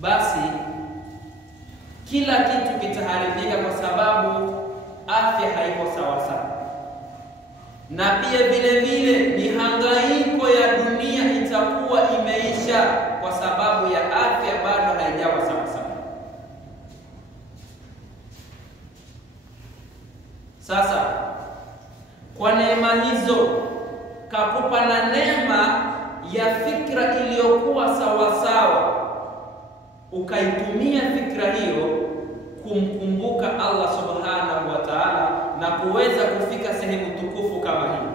basi kila kitu kitaharibika, kwa sababu afya haiko sawa sawa. Na pia vile vile mihangaiko ya dunia itakuwa imeisha, kwa sababu ya afya bado haijawa sawa sawa. Sasa kwa neema hizo kakupa na neema ya fikra iliyokuwa sawa sawa, ukaitumia fikra hiyo kumkumbuka Allah subhanahu wa ta'ala na kuweza kufika sehemu tukufu kama hii.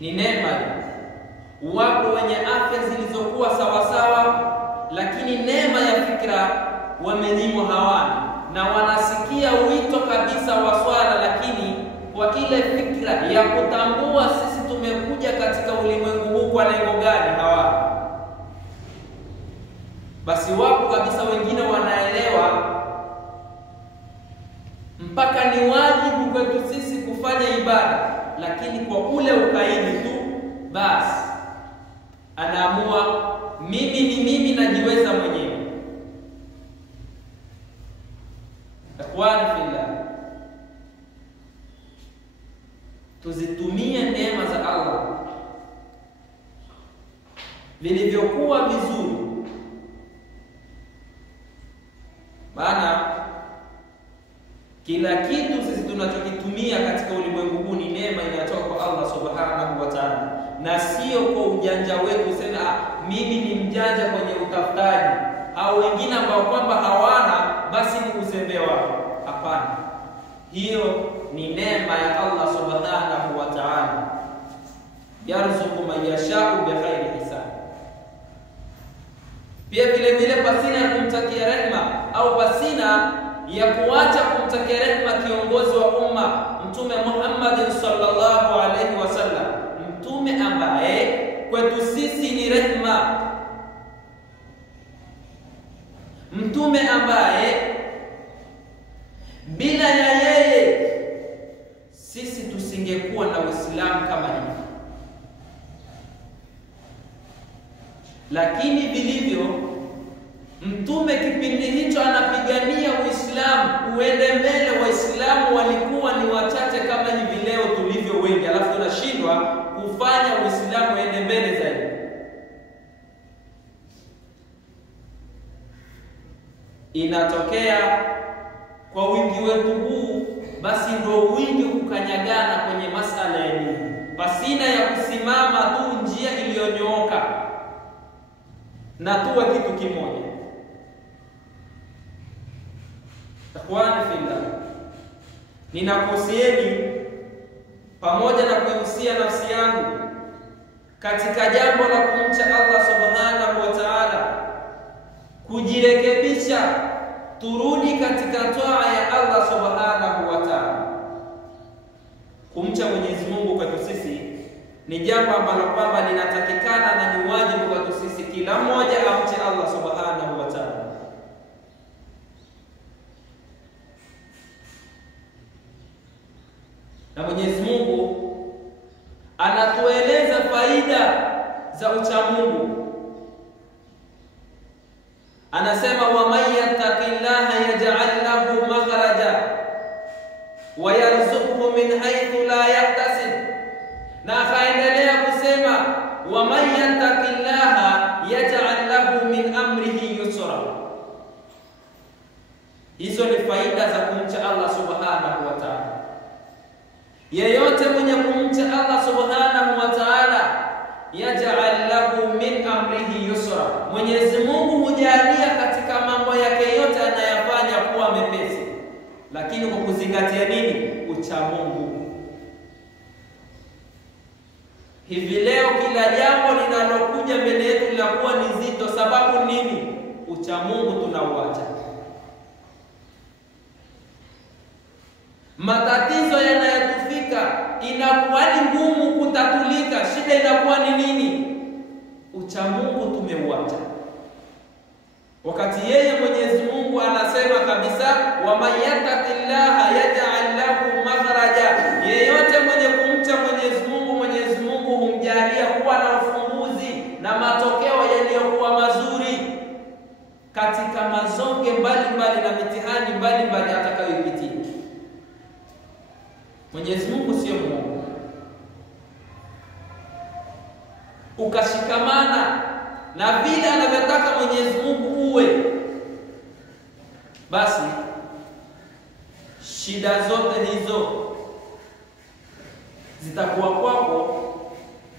Ni neema. Wapo wenye afya zilizokuwa sawa sawa, lakini neema ya fikra wamenyimwa, hawana, na wanasikia wito kabisa wa swala, lakini kwa ile fikra ya kutambua sisi tumekuja katika ulimwengu huu kwa lengo gani, hawana. Basi wapo kabisa wengine wanaelewa mpaka ni wajibu kwetu sisi kufanya ibada, lakini kwa ule ukaidi tu basi anaamua mimi ni mimi, najiweza mwenyewe. Ikhwani fillah, tuzitumie neema za Allah vilivyokuwa vizuri, maana kila kitu sisi tunachokitumia katika ulimwengu huu ni neema inayotoka kwa Allah subhanahu wa ta'ala, na sio kwa ujanja wetu. Useme mimi ni mjanja kwenye utafutaji, au wengine ambao kwamba hawana basi ni uzembe wao. Hapana, hiyo ni neema ya Allah subhanahu wa ta'ala. Yarzuqu man yasha'u bighairi hisab. Pia vile vile pasina ya kumtakia rehema au pasina ya kuacha kumtakia rehema kiongozi wa umma Mtume Muhammad sallallahu alaihi wasallam, mtume ambaye kwetu sisi ni rehema, mtume ambaye bila ya yeye sisi tusingekuwa na Uislamu kama hivi. Lakini vilivyo mtume kipindi hicho anapigania Uislamu uende mbele. Waislamu walikuwa ni wachache kama hivi leo tulivyo wengi, alafu tunashindwa kufanya Uislamu uende mbele zaidi. Inatokea kwa wingi wetu huu, basi ndio wingi kukanyagana kwenye masala ya dini, pasina ya kusimama tu njia iliyonyooka na tuwe kitu kimoja. Ikhwani fillah, ninakuhusieni pamoja na kuhusia nafsi yangu katika jambo la kumcha Allah subhanahu wa ta'ala, kujirekebisha, turudi katika toa ya Allah subhanahu wa ta'ala. Kumcha Mwenyezi Mungu kwetu sisi ni jambo ambalo kwamba linatakikana na ni wajibu kwetu sisi, kila mmoja amche Allah subhanahu wa ta'ala. Na Mwenyezi Mungu anatueleza faida za uchamungu. Anasema wa may yattaqillaha yaj'al lahu makhraja wa yarzuqhu min haythu la yahtasib. Na akaendelea kusema wa may yattaqillaha yaj'al lahu min amrihi yusra. Hizo ni faida za kumcha Allah subhanahu wa ta'ala. Yeyote mwenye kumcha Allah subhanahu wa ta'ala, yaj'al lahu min amrihi yusra, Mwenyezi Mungu hujalia katika mambo yake yote anayafanya kuwa mepesi, lakini kwa kuzingatia nini? Uchamungu. Hivi leo kila jambo linalokuja mbele yetu linakuwa ni zito. Sababu nini? Uchamungu tunauacha. Matatizo yanayotufika inakuwa ni ngumu kutatulika. Shida inakuwa ni nini? Uchamungu tumeuacha. Wakati yeye Mwenyezi Mungu anasema kabisa wa may yattaqillaha yaj'al lahu makhraja, yeyote mwenye kumcha Mwenyezi Mungu, Mwenyezi Mungu humjalia kuwa na ufumbuzi na matokeo yaliyokuwa mazuri. katika mazonge mbalimbali na mitihani mbalimbali atakayopitia. Mwenyezi Mungu sio Mungu. Ukashikamana na vile anavyotaka Mwenyezi Mungu uwe, basi shida zote hizo zitakuwa kwako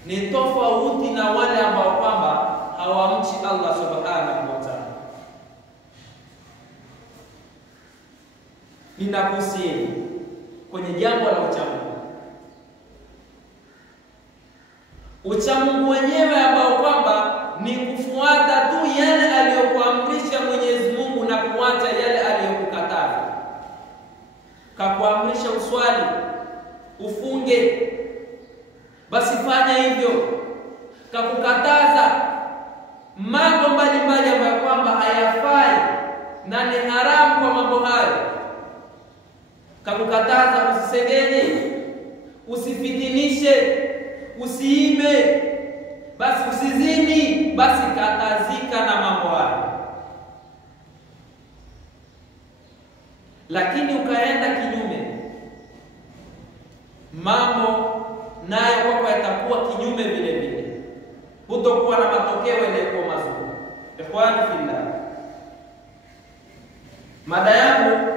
ni tofauti na wale ambao kwamba hawamchi Allah subhanahu wa ta'ala. Ninakusihi kwenye jambo la uchamungu. Uchamungu wenyewe ambao kwamba ni kufuata tu yale aliyokuamrisha Mwenyezi Mungu na kuacha yale aliyokukataza. Kakuamrisha uswali, ufunge, basi fanya hivyo. Kakukataza mambo mbalimbali ambayo kwamba hayafai na ni haramu kwa mambo hayo. Kakukataza usisengenye, usifitinishe, usiibe, basi usizini, basi katazika na mambo hayo. Lakini ukaenda kinyume, mambo nayo kwako yatakuwa kinyume vile vile, hutokuwa na matokeo yaliyokuwa mazuri. Ikhwani fillah, mada yangu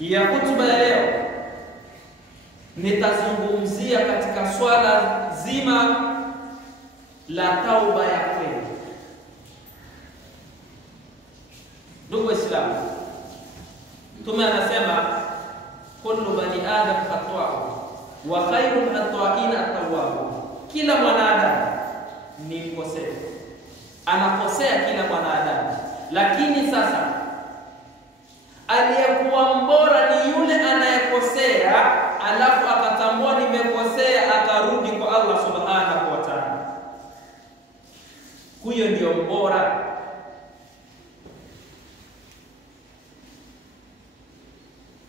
ya hutuba ya leo nitazungumzia katika swala zima la tauba ya kweli. Ndugu Waislamu, Mtume anasema kullu bani adam khata'un wa khairul khata'in at-tawwab. Kila mwanadamu ni mkosefu, anakosea kila mwanadamu, lakini sasa aliyekuwa mbora ni yule anayekosea alafu akatambua nimekosea, akarudi kwa Allah subhanahu wa ta'ala. Huyo ndio mbora.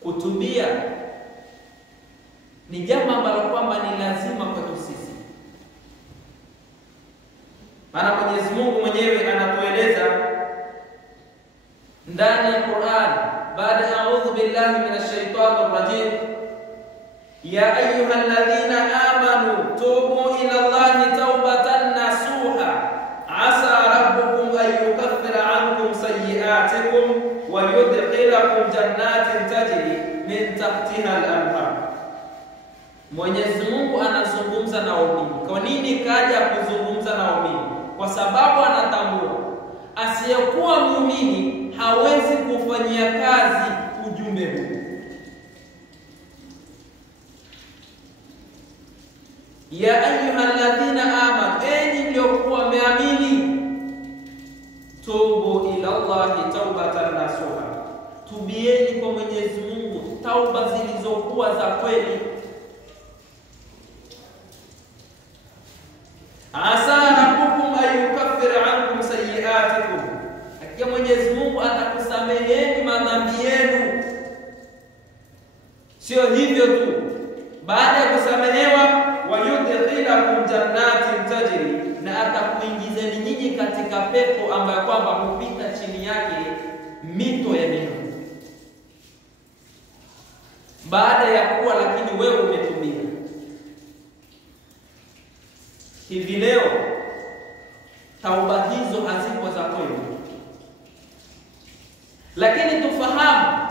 Kutubia ni jambo ambalo kwamba ni lazima kwetu sisi. Maana Mwenyezi Mungu mwenyewe anatueleza ndani ya Qur'an, baada a'udhu billahi minash shaitani rajim, ya ayyuhalladhina amanu tubu ila Allahi tawbatan nasuha asa rabbukum an yukaffira ankum sayyi'atikum wa yudkhilakum jannatin tajri min tahtiha al-anhar. Mwenyezi Mungu anazungumza na waumini. Kwa nini kaja kuzungumza na waumini? Kwa sababu anatambua asiyekuwa muumini hawezi kufanyia kazi ujumbe huu. Ya ayyuhalladhina amanu, enyi mliokuwa mmeamini, tubu ila Allahi taubatan nasuha, tubieni kwa Mwenyezi Mungu tauba zilizokuwa za kweli. Asa rabbukum ayukaffira ankum sayyi'atikum, hakika Mwenyezi Mungu atakusameheni madhambi yenu. Sio hivyo tu, baada ya kusamehewa, wayudkhilakum jannatin tajri, na atakuingizeni nyinyi katika pepo ambayo kwamba hupita chini yake mito ya mito. Baada ya kuwa lakini wewe umetubia. Hivi leo tauba hizo haziko za kweli, lakini tufahamu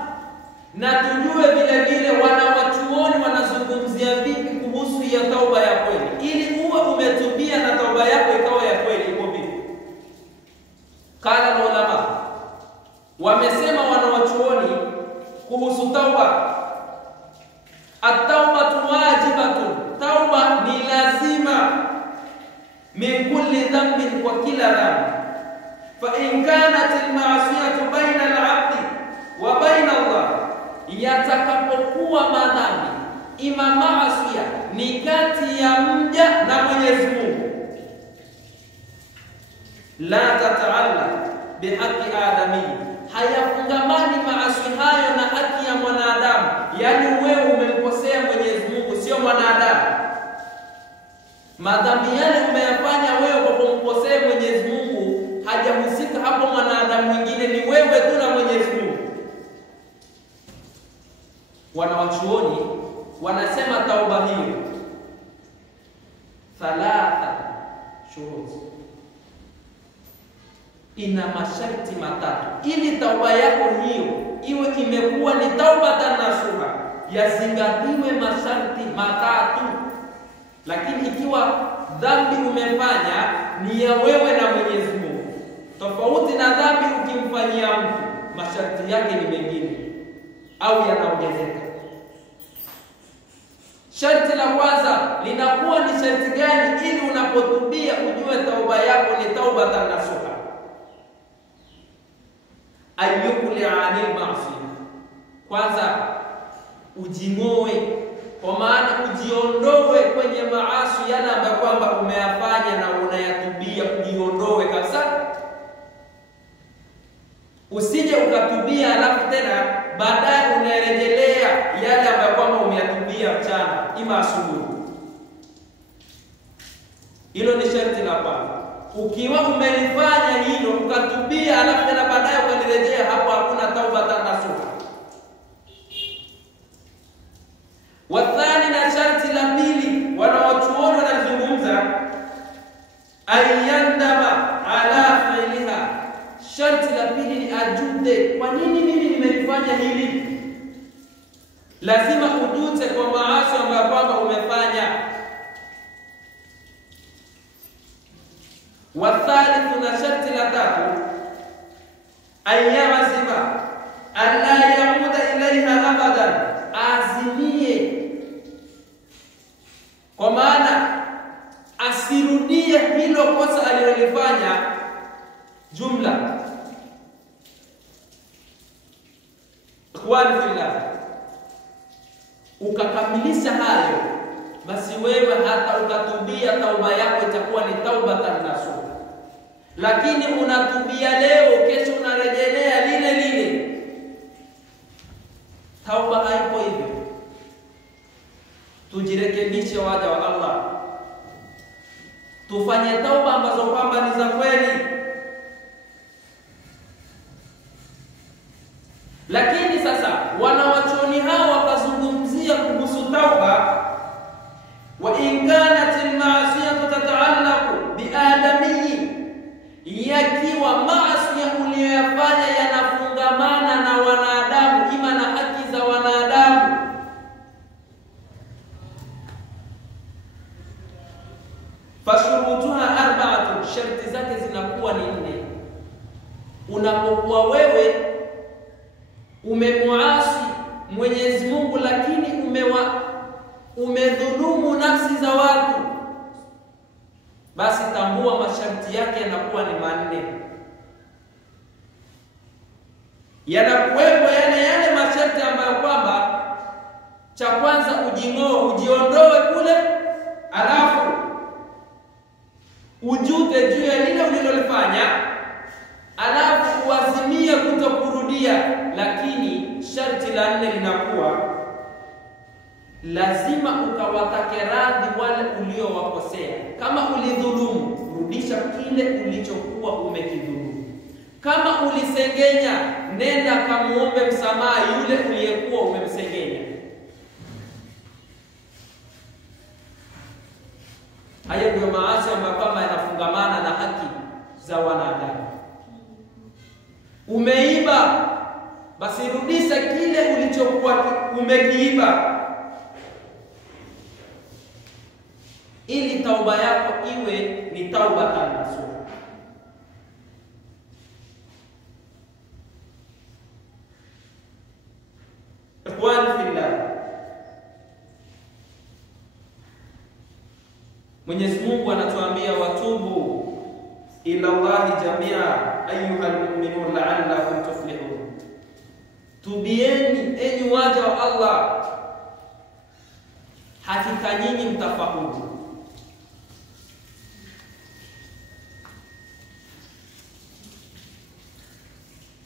na tujue vile vile wanawachuoni wanazungumzia vipi kuhusu ya tauba ya kweli, ili uwe umetubia na tauba yako ikawa ya kweli. Iko vipi? Kala ulama wamesema wanawachuoni kuhusu tauba, at-taubatu wajibatun, tauba ni lazima, min kulli dhanbin, kwa kila dhambi. Fa in kanat al-ma'siyatu baina al-'abdi wa baina Allah, yatakapokuwa madhambi ima maasiya ni kati ya mja na Mwenyezi Mungu, la tataallaq bihaqqi adami, hayafungamani maasi hayo na haki ya mwanadamu. Yani wewe umemkosea Mwenyezi Mungu, sio mwanadamu. Madhambi yale umeyafanya wewe kwa kumkosea Mwenyezi Mungu, hajahusika hapo mwanadamu mwingine, ni wewe tu na Mwenyezi Mungu. Wanawachuoni wanasema tauba hiyo thalatha shurut, ina masharti matatu. Ili tauba yako hiyo iwe imekuwa ni taubatan nasuha, yazingatiwe masharti matatu. Lakini ikiwa dhambi umefanya ni ya wewe na Mwenyezi Mungu, tofauti na dhambi ukimfanyia mtu, masharti yake ni mengine au yanaongezeka. Sharti la kwanza linakuwa ni sharti gani ili unapotubia ujue tauba yako ni taubatan nasuha? Ayukli anil maasi, kwanza ujing'oe, kwa maana ujiondoe kwenye maasi yale ambayo kwamba umeyafanya na unayatubia, ujiondoe kabisa. Usije ukatubia alafu tena baadaye unarejelea yale ambayo kwamba umeyatubia mchana ima asubuhi. Hilo ni sharti la kwanza. Ukiwa umelifanya hilo ukatubia alafu tena baadaye ukalirejea, hapo hakuna tauba nasuha. Wathani, na sharti la pili wanawachuoni wanazungumza, ayandama ala fi'liha. Sharti la pili ni ajute, kwa nini mimi nimelifanya hili? Lazima ujute kwa maasi ambayo kwamba umefanya. Wathalithu, na sharti la tatu, ayyazima alla yamuda ilaiha abadan, azimie, kwa maana asirudie hilo kosa alilolifanya jumla. Ikhwani fillah, ukakamilisha hayo, basi wewe hata ukatubia tauba yako itakuwa ni taubatan nasuha. Lakini unatubia leo, kesho unarejelea lile lile, tauba haipo hivyo. Tujirekebishe waja wa Allah, tufanye tauba ambazo kwamba ni za kweli. Lakini sasa wanawachuoni hao wakazungumzia kuhusu tauba, wa in kanat al-ma'siyatu tata'allaqu bi adamiyyi, yakiwa maasi uliyoyafanya yanafungamana na wanadamu, ima na haki za wanadamu, fashurutuha arba'atu, sharti zake zinakuwa ni 4. Unapokuwa wewe umemuasi Mwenyezi Mungu, lakini umedhulumu nafsi za watu, basi tambua masharti yake yanakuwa ni 4. Yanakuwepo yale masharti ambayo kwamba, cha kwanza ujiondoe kule, alafu ujute juu ya lile ulilolifanya, alafu uazimie kutokurudia. Lakini sharti la 4 linakuwa lazima ukawatake radhi wale uliowakosea. Kama ulidhulumu, rudisha kile ulichokuwa umekidhulumu. Kama ulisengenya, nenda kamuombe msamaha yule uliyekuwa umemsengenya. Hayo ndio maasi ambayo kwamba yanafungamana na haki za wanadamu. Umeiba, basi rudisha kile ulichokuwa umekiiba, ili tauba yako iwe ni taubatan nasuha. Ikhwani fillah, Mwenyezi Mungu anatuambia, watubu ila Allahi jamia ayyuhal mu'minun la'allakum tuflihun. Tubieni enyi waja wa Allah, hakika nyinyi mtafaulu.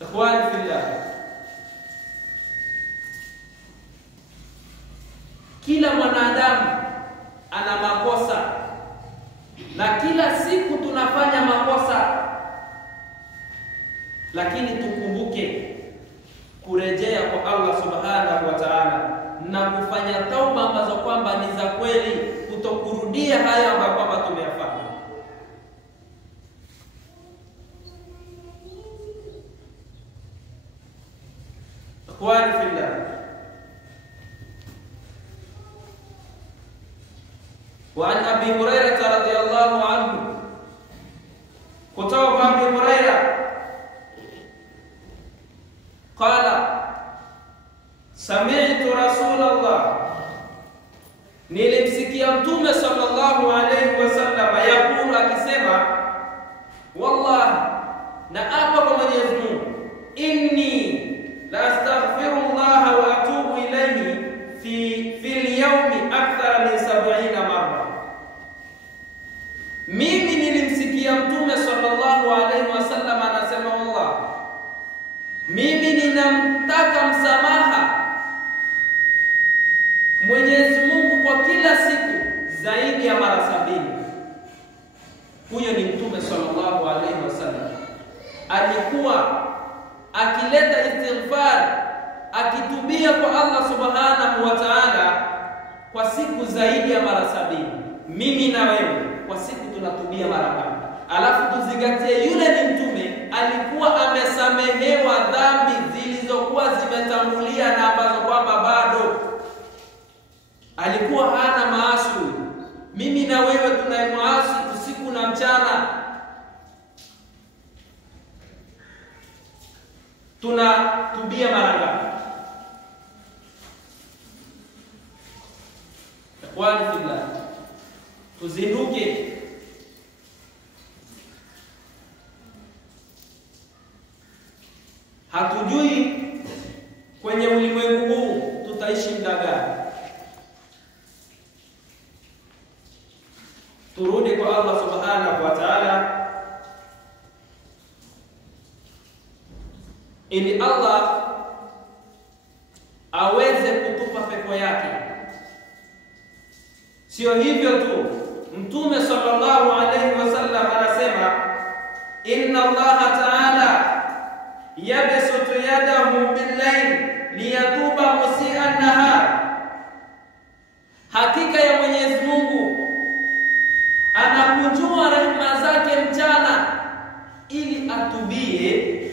Ikhwani fillah, kila mwanadamu ana makosa na kila siku tunafanya makosa, lakini tukumbuke kurejea kwa Allah subhanahu wa ta'ala na kufanya tauba ambazo kwamba ni za kweli, kutokurudia haya ambayo kwamba tumeyafanya. Akhwani fillah, وعن أبي هريرة رضي الله عنه كتب أبي هريرة قال سمعت رسول الله nilimsikia mtume sallallahu alayhi wasallam yakulu akisema, wallahi, na apa kwa Mwenyezi Mungu, inni la astaghfirullah wa atubu ilayhi fi yawmi akthara min 70 marra. Mimi nilimsikia mtume sallallahu alayhi wasallam anasema, wallahi, mimi ninamtaka msamaha Mwenyezi Mungu kwa kila siku zaidi ya mara 70. Huyo ni mtume sallallahu alayhi wasallam, alikuwa akileta istighfar, akitubia kwa Allah subhanahu wa ta'ala kwa siku zaidi ya mara 70. Mimi na wewe kwa siku tunatubia mara ngapi? Alafu tuzingatie yule ni mtume, alikuwa amesamehewa dhambi zilizokuwa zimetangulia na ambazo kwamba bado alikuwa hana maasi. Mimi na wewe tunayemaasi usiku na mchana, tunatubia mara ngapi? Ikhwani fillah, tuzinduke. Hatujui kwenye ulimwengu huu tutaishi muda gani. Turudi kwa Allah subhanahu wa ta'ala ili Allah aweze kutupa pepo yake. Sio hivyo tu, Mtume sallallahu alayhi wasallam anasema, inna Allah ta'ala yabsutu yadahu bil-layl liyatuba musii'an nahar. Hakika ya Mwenyezi Mungu anakunjua rehema zake mchana ili atubie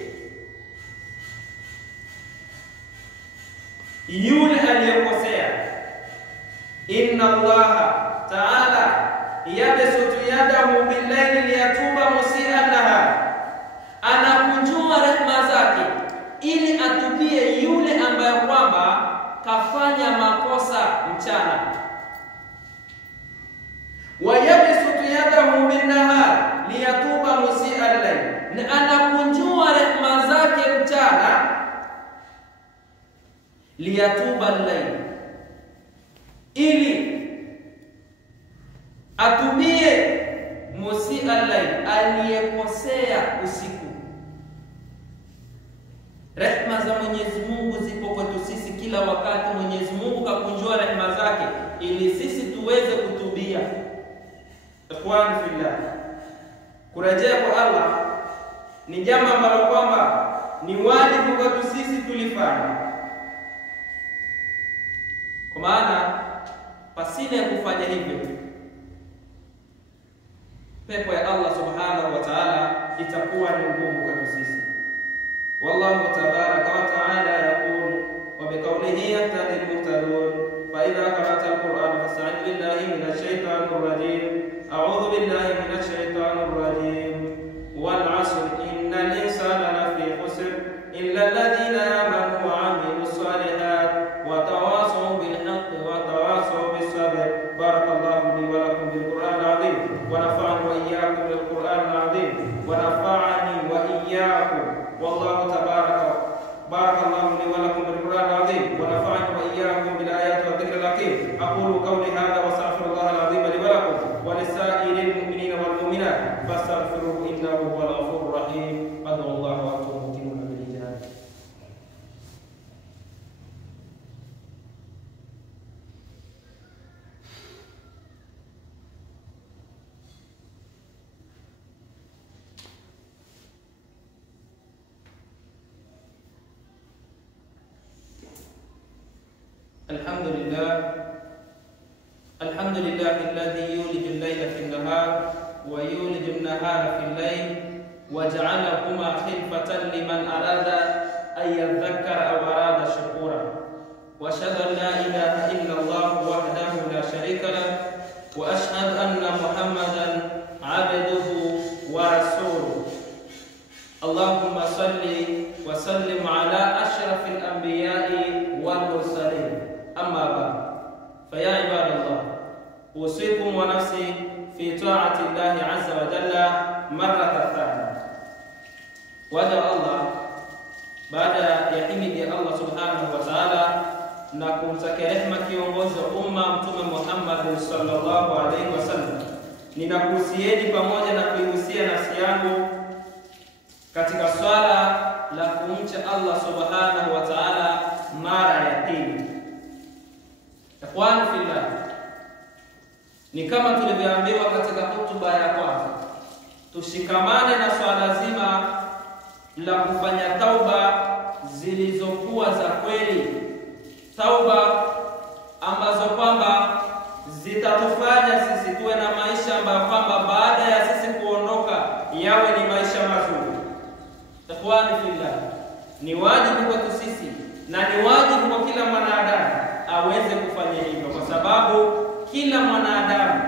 yule aliyekosea. Inna Allah ta'ala yabsutu yadahu bil-layli liyatuba musii'an nahar, anakunjua rehema zake ili atubie yule ambaye kwamba kafanya makosa mchana. Wa yabsutu yadahu bin-nahar liyatuba musii'al layl, na anakunjua rehema zake mchana liyatuba al-layl, ili atubie musii'al layl, aliyekosea usiku. Rehema za Mwenyezi Mungu zipo kwetu sisi kila wakati. Mwenyezi Mungu kakunjua rehema zake ili sisi tuweze kutubia. Ikhwani fillah, kurejea kwa Allah ni jambo ambalo kwamba ni wajibu kwetu sisi tulifanya, kwa maana pasina ya kufanya hivyo pepo ya Allah subhanahu wa ta'ala itakuwa ni ngumu kwetu sisi. Wallahu tabaraka wa ta'ala yaqul wa biqawlihi yahtadi al-muhtadun fa idha qara'ta al-Qur'ana fasta'id billahi minash shaitanir rajim. A'udhu billahi minash shaitanir rajim. Wal 'asr innal insana lafi khusr illa alladhina amanu wa 'amilus salihat wa tawasaw bil haqqi wa tawasaw bis sabr. Barakallahu li wa lakum bil Qur'anil 'azim wa nafa'ani wa iyyakum bil Qur'anil 'azim wa nafa'ani wa iyyakum wallahu tabaraka. Barakallahu li wa lakum bil Qur'anil 'azim wa nafa'ani wa iyyakum bil ayati wa dhikril hakim. Aqulu qawli hadha wa astaghfirullahal 'azim li wa lakum wa lisa'iril mu'minina wal mu'minat fastaghfiruhu innahu huwal ghafurur rahim. Ad'ullaha wa antum muqimuna bil ijabah. الحمد لله الذي يولج الليل في النهار ويولج النهار في الليل وجعلهما خلفة لمن أراد أن يذكر أو أراد شكورا وأشهد أن لا إله إلا الله وحده لا شريك له وأشهد أن محمدا عبده ورسوله اللهم صل وسلم على أشرف الأنبياء والمرسلين أما بعد فيا عباد الله أوصيكم ونفسي في طاعة الله عز وجل مرة ثانية وادعو الله بعد يحمد الله سبحانه وتعالى na kumtakia rehema kiongozi wa umma Mtume Muhammad sallallahu alaihi wasallam, ninakuhusieni pamoja na kuihusia nafsi yangu katika swala la kumcha Allah subhanahu wa ta'ala mara ya pili. Ikhwan fillah, ni kama tulivyoambiwa katika hutuba ya kwanza, tushikamane na swala zima la kufanya tauba zilizokuwa za kweli, tauba ambazo kwamba zitatufanya sisi tuwe na maisha ambayo kwamba baada ya sisi kuondoka yawe ni maisha mazuri. Ikhwani fillah, ni wajibu kwetu sisi na ni wajibu kwa kila mwanadamu aweze kufanya hivyo, kwa sababu kila mwanadamu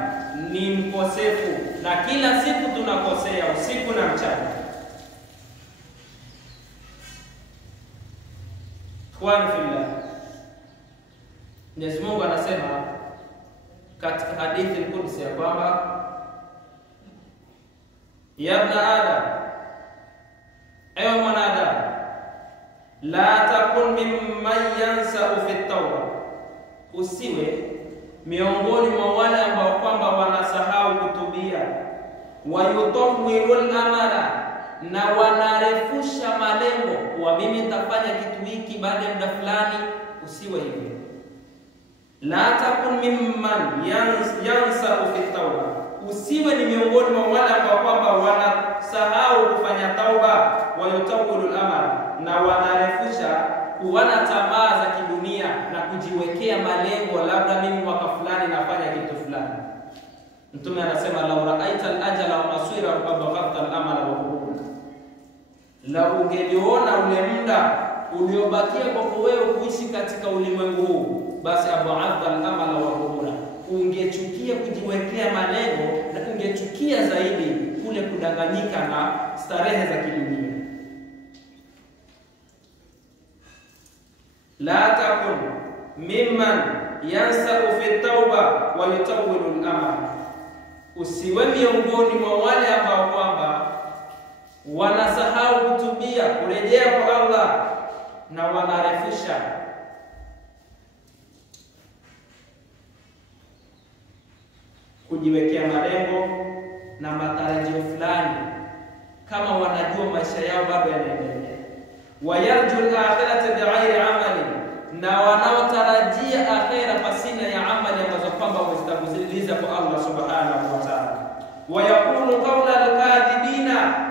ni mkosefu na kila siku tunakosea usiku na mchana. Ikhwani fillah, Mwenyezi Mungu anasema katika hadithi al-Qudsi ya kwamba ya ibn Adam, ewe mwanadamu, la takun mimman yansau fi tauba, usiwe miongoni mwa wale ambao kwamba wanasahau kutubia, wayutawwilul amala, na wanarefusha malengo kwa mimi nitafanya kitu hiki baada ya muda fulani. Usiwe hivyo. La takun mimman yansau fi tauba, usiwe ni miongoni mwa wale ambao kwamba wanasahau kufanya tauba, wayutawwilul amala, na wanarefusha kuwana tamaa za kidunia na kujiwekea malengo, labda mimi mwaka fulani nafanya kitu fulani. Mtume anasema law ra'aita al-ajala wa masira wa baghatta al-amala wa quruna, la ungeliona ule muda uliobakia kwako wewe kuishi katika ulimwengu huu, basi abu'adha al-amala wa quruna, ungechukia kujiwekea malengo na ungechukia zaidi kule kudanganyika na starehe za kidunia. La takun mimman yansau fi tauba wa yutawwilu al-amal, usiwe miongoni mwa wale ambao kwamba wanasahau kutubia, kurejea kwa Allah, na wanarefusha kujiwekea malengo na matarajio fulani, kama wanajua maisha yao bado yanaendelea. Wayarju al-akhirata bi'ayri amali, na wanaotarajia akhira pasina ya amali ambazo kwamba wazitanguziliza kwa Allah subhanahu wa ta'ala. Wayaqulu qawla al-kadhibina,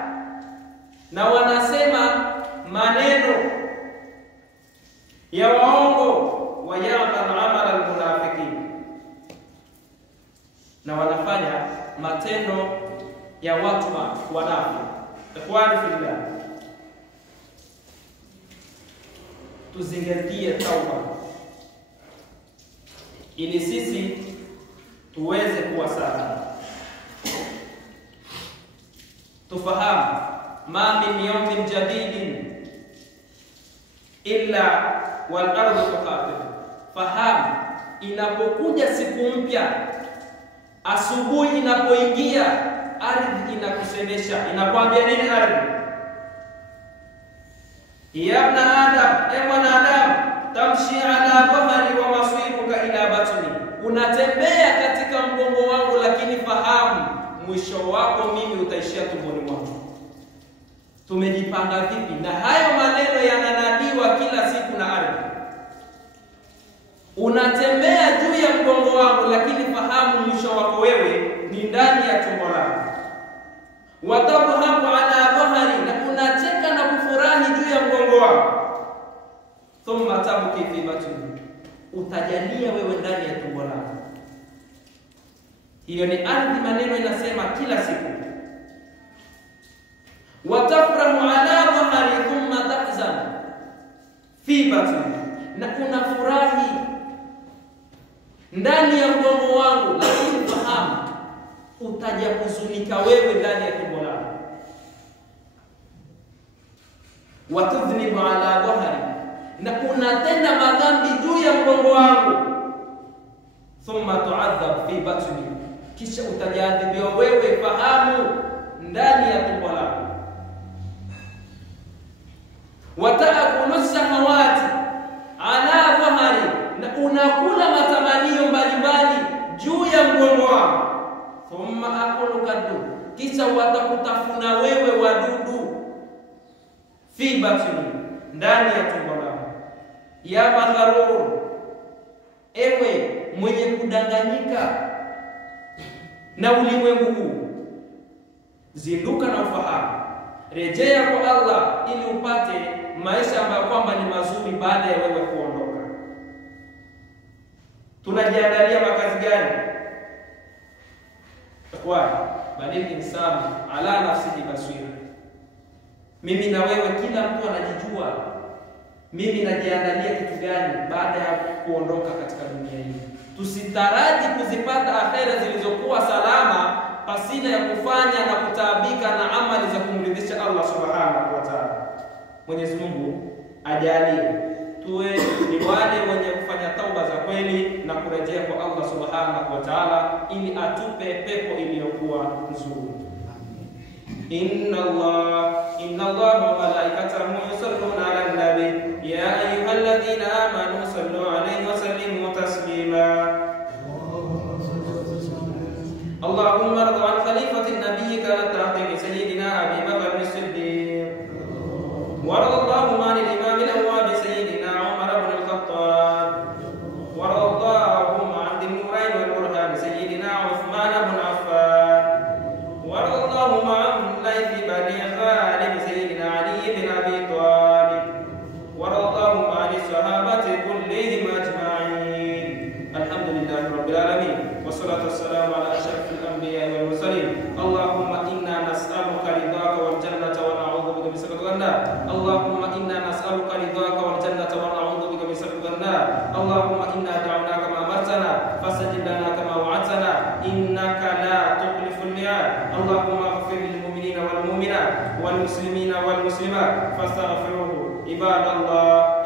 na wanasema maneno ya waongo. Wayamal amala al-munafiqin, na wanafanya matendo ya watu wanafiki. Ikhwani fillah, tuzingatie tauba ili sisi tuweze kuwa sawa. Tufahamu ma min yawmin jadidin illa wal ardu tuqatil. Fahamu, inapokuja siku mpya, asubuhi inapoingia, ardhi inakusemesha. Inakwambia nini ardhi? Ya ibn Adam, ewe mwanadamu, tamshi ala dhahri wa masiruka ila batni, unatembea katika mgongo wangu, lakini fahamu mwisho wako mimi utaishia tumboni mwangu. Tumejipanga vipi? Na hayo maneno yananadiwa kila siku na ardhi. Unatembea juu ya mgongo wangu, lakini fahamu mwisho wako wewe ni ndani ya tumbo langu. Watadhahabu ala dhahri, na unacheka na kufurahi juu ya mgongo wangu. Thumma tabki fi batni, utajalia wewe ndani ya tumbo lako. Hiyo ni ardhi, maneno inasema kila siku. Watafrahu ala dhahari thumma tahzan fi batni, na unafurahi ndani ya mgongo wangu, lakini fahamu utaja kuzunika wewe ndani ya tumbo lako. Watudhnibu ala dhahari, na unatenda madhambi juu ya mgongo wangu. Thumma tu'adhab fi batni, kisha utajaadhibiwa wewe, fahamu, ndani ya tumbo lako. Wataakulu samawati ala dhahari, na unakula matamanio mbalimbali juu ya mgongo wangu. Thumma akulu kadu, kisha watakutafuna wewe wadudu. Fi batni, ndani ya tumbo lako. Ya magharur, ewe mwenye kudanganyika na ulimwengu huu, zinduka na ufahamu, rejea kwa Allah ili upate maisha ambayo kwamba ni mazuri baada ya wewe kuondoka. Tunajiandalia makazi gani? Kwa bali insani ala nafsihi basira. Mimi na wewe, kila mtu anajijua mimi najiandalia kitu gani baada ya kuondoka katika dunia hii. Tusitaraji kuzipata akhera zilizokuwa salama pasina ya kufanya na kutaabika na amali za kumridhisha Allah subhanahu wa ta'ala. Mwenyezi Mungu ajalie tuwe ni wale wenye kufanya tauba za kweli na kurejea kwa Allah subhanahu wa ta'ala, ili atupe pepo iliyokuwa nzuri. Inna Allah wa malaikatahu yusalluna 'alan nabi ya ayyuhalladhina amanu sallu 'alayhi wa sallimu taslima. Allahumma arda 'an khalifati nabiyyika al-tahqiq sayyidina Abi Bakr as-Siddiq wa radallahu 'anil imam al-awwab sayyidina Umar ibn al-Khattab wa radallahu 'an dhil-nurayn wal-burhan sayyidina Uthman ibn Affan wa radallahu 'an laythi bani Khalid sayyidina Ali ibn Abi Talib wa radallahu 'an as-sahabati kullihim ajma'in. Alhamdulillahi rabbil alamin, wassalatu wassalamu ala ashrafil anbiya'i wal mursalin. Allahumma inna nas'aluka ridhaka wal jannata wa na'udzu bika min sakhatika nar. Allahumma inna nas'aluka ridhaka wal jannata wa na'udzu bika min sakhatika nar. Allahumma inna da'unaka ma amartana fastajib lana kama wa'adtana innaka la tukhliful mi'ad. Allahumma ighfir lil mu'minina wal mu'minat wal muslimina wal muslimat fastaghfiruhu ibadallah.